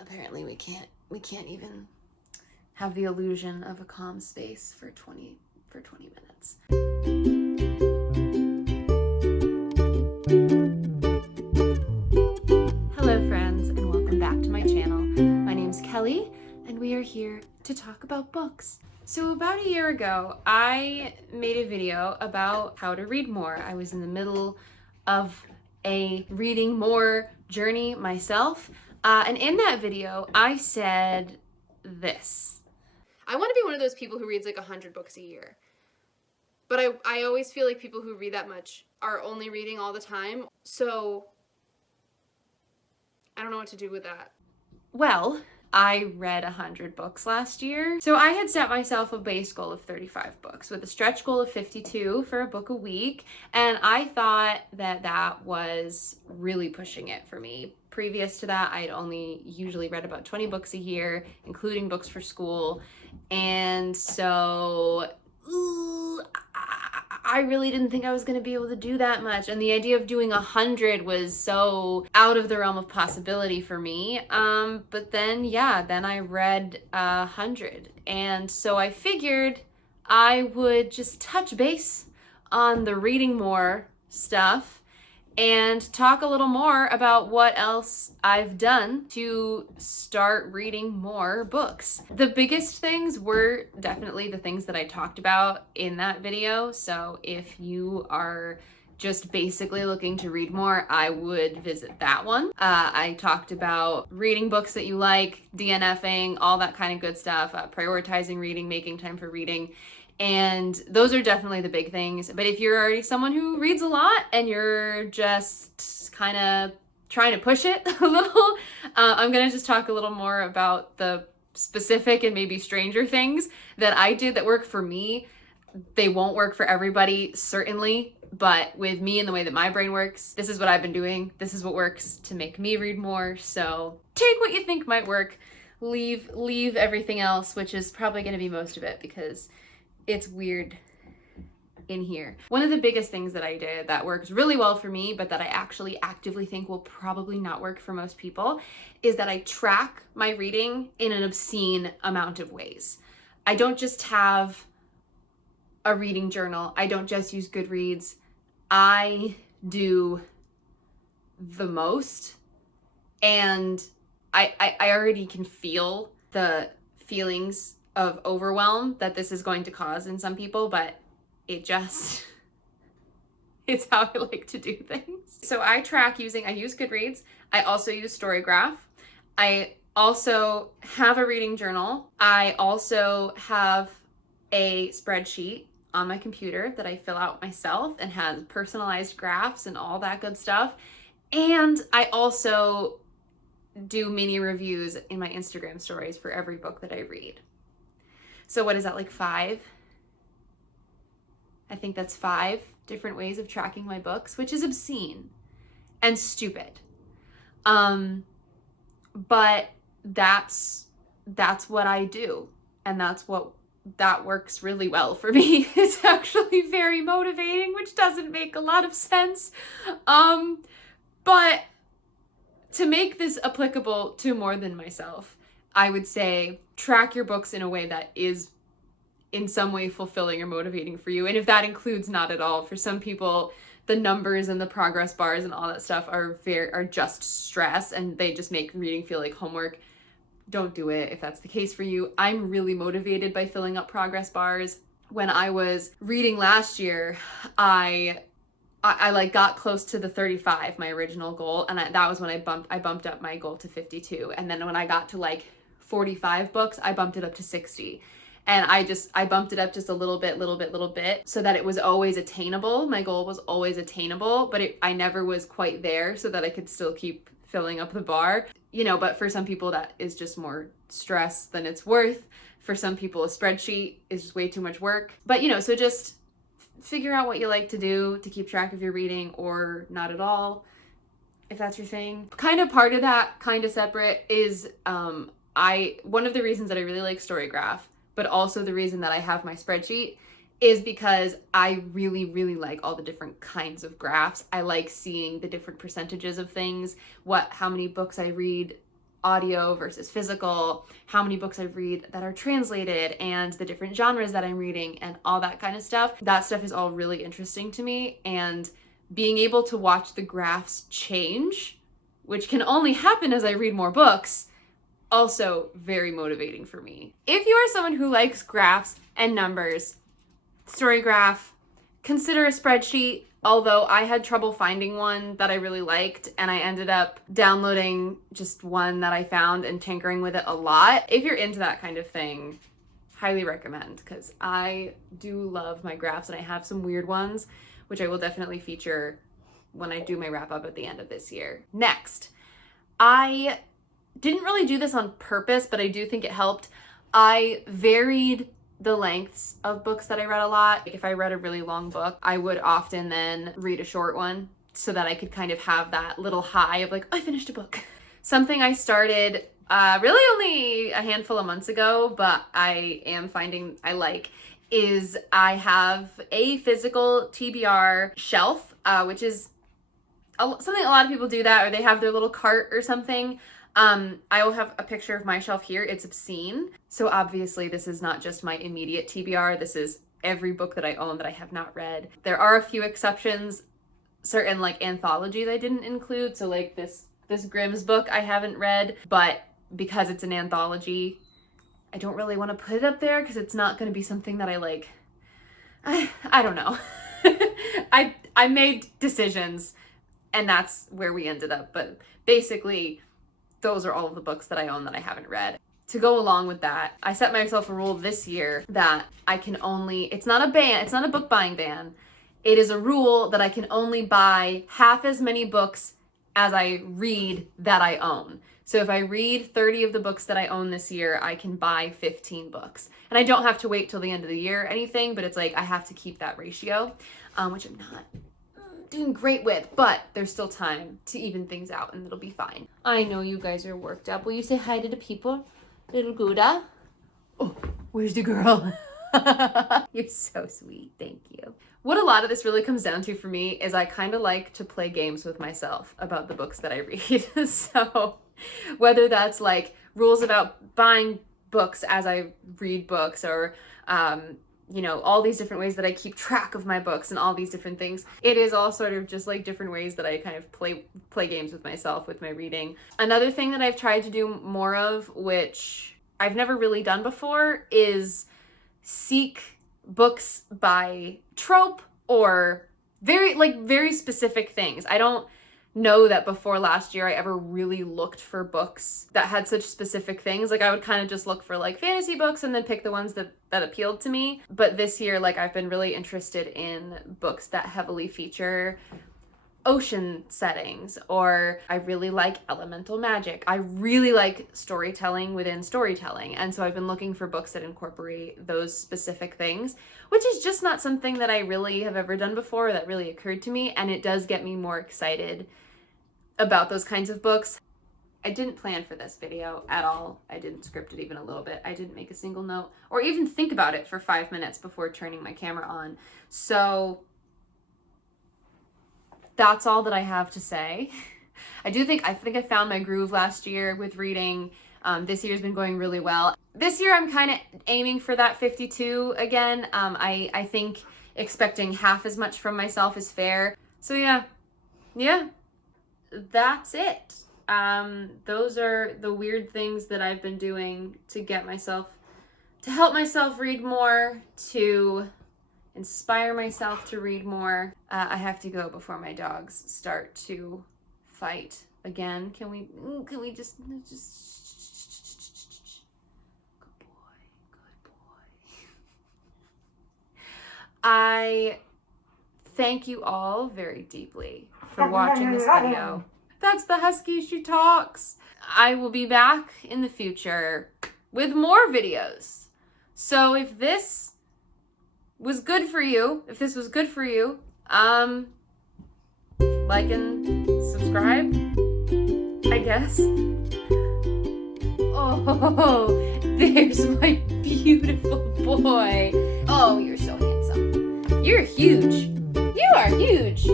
apparently we can't even have the illusion of a calm space for 20 minutes. Hello friends, and welcome back to my channel. My name's Kelly, and we are here to talk about books. So about a year ago, I made a video about how to read more. I was in the middle of a reading more journey myself, and in that video, I said this. I want to be one of those people who reads like 100 books a year. But I always feel like people who read that much are only reading all the time. So I don't know what to do with that. Well, I read 100 books last year. So I had set myself a base goal of 35 books with a stretch goal of 52 for a book a week. And I thought that that was really pushing it for me. Previous to that, I'd only usually read about 20 books a year, including books for school. And so I really didn't think I was going to be able to do that much. And the idea of doing 100 was so out of the realm of possibility for me. But then I read 100. And so I figured I would just touch base on the reading more stuff and talk a little more about what else I've done to start reading more books. The biggest things were definitely the things that I talked about in that video. So if you are just basically looking to read more, I would visit that one. I talked about reading books that you like, DNFing, all that kind of good stuff, prioritizing reading, making time for reading. And those are definitely the big things. But if you're already someone who reads a lot and you're just kind of trying to push it a little, I'm going to just talk a little more about the specific and maybe stranger things that I did that work for me. They won't work for everybody, certainly. But with me and the way that my brain works, this is what I've been doing. This is what works to make me read more. So take what you think might work. Leave everything else, which is probably going to be most of it because it's weird in here. One of the biggest things that I did that works really well for me, but that I actually actively think will probably not work for most people, is that I track my reading in an obscene amount of ways. I don't just have a reading journal. I don't just use Goodreads. I do the most. And I already can feel the feelings of overwhelm that this is going to cause in some people, but it's how I like to do things. So I use Goodreads. I also use Storygraph. I also have a reading journal. I also have a spreadsheet on my computer that I fill out myself and has personalized graphs and all that good stuff. And I also do mini reviews in my Instagram stories for every book that I read. So what is that, like 5? I think that's 5 different ways of tracking my books, which is obscene and stupid. But that's what I do. And that works really well for me. It's actually very motivating, which doesn't make a lot of sense. But to make this applicable to more than myself, I would say track your books in a way that is in some way fulfilling or motivating for you. And if that includes not at all, for some people, the numbers and the progress bars and all that stuff are just stress and they just make reading feel like homework. Don't do it if that's the case for you. I'm really motivated by filling up progress bars. When I was reading last year, I like got close to the 35, my original goal, and that was when I bumped up my goal to 52. And then when I got to like 45 books, I bumped it up to 60. And I bumped it up just a little bit so that it was always attainable. My goal was always attainable, but I never was quite there so that I could still keep filling up the bar. But for some people that is just more stress than it's worth. For some people, a spreadsheet is just way too much work. But so just figure out what you like to do to keep track of your reading, or not at all, if that's your thing. Kind of part of that, kind of separate, is one of the reasons that I really like Storygraph, but also the reason that I have my spreadsheet, is because I really, really like all the different kinds of graphs. I like seeing the different percentages of things, how many books I read audio versus physical, how many books I read that are translated, and the different genres that I'm reading, and all that kind of stuff. That stuff is all really interesting to me, and being able to watch the graphs change, which can only happen as I read more books, also very motivating for me. If you are someone who likes graphs and numbers, StoryGraph, consider a spreadsheet. Although I had trouble finding one that I really liked, and I ended up downloading just one that I found and tinkering with it a lot. If you're into that kind of thing, highly recommend, because I do love my graphs, and I have some weird ones, which I will definitely feature when I do my wrap up at the end of this year. Next, I didn't really do this on purpose, but I do think it helped. I varied the lengths of books that I read a lot. If I read a really long book, I would often then read a short one so that I could kind of have that little high of like, I finished a book. Something I started really only a handful of months ago, but I am finding I like, is I have a physical TBR shelf, which is something a lot of people do that, or they have their little cart or something. I will have a picture of my shelf here. It's obscene. So obviously this is not just my immediate TBR. This is every book that I own that I have not read. There are a few exceptions, certain like anthologies I didn't include. So like this Grimm's book I haven't read, but because it's an anthology, I don't really want to put it up there because it's not going to be something that I like. I don't know. I made decisions and that's where we ended up. But basically, those are all of the books that I own that I haven't read. To go along with that, I set myself a rule this year that I can only, it's not a ban, it's not a book buying ban. It is a rule that I can only buy half as many books as I read that I own. So if I read 30 of the books that I own this year, I can buy 15 books. And I don't have to wait till the end of the year or anything, but it's like I have to keep that ratio, which I'm not doing great with, but there's still time to even things out and it'll be fine. I know you guys are worked up. Will you say hi to the people? Little Gouda? Oh, where's the girl? You're so sweet. Thank you. What a lot of this really comes down to for me is I kind of like to play games with myself about the books that I read. So whether that's like rules about buying books as I read books, or you know, all these different ways that I keep track of my books and all these different things. It is all sort of just like different ways that I kind of play games with myself with my reading. Another thing that I've tried to do more of, which I've never really done before, is seek books by trope or very specific things. I don't know that before last year I ever really looked for books that had such specific things. Like I would kind of just look for like fantasy books and then pick the ones that appealed to me. But this year, like I've been really interested in books that heavily feature ocean settings, or I really like elemental magic. I really like storytelling within storytelling. And so I've been looking for books that incorporate those specific things, which is just not something that I really have ever done before that really occurred to me. And it does get me more excited about those kinds of books. I didn't plan for this video at all. I didn't script it even a little bit. I didn't make a single note or even think about it for 5 minutes before turning my camera on. So that's all that I have to say. I think I found my groove last year with reading. This year's been going really well. This year I'm kind of aiming for that 52 again. I think expecting half as much from myself is fair. So yeah, that's it. Those are the weird things that I've been doing to help myself read more, to inspire myself to read more. I have to go before my dogs start to fight again. Can we just good boy. I thank you all very deeply for watching this video. That's the husky, she talks. I will be back in the future with more videos. So if this was good for you, like and subscribe, I guess. Oh, there's my beautiful boy. Oh, you're so handsome. You're huge. You are huge.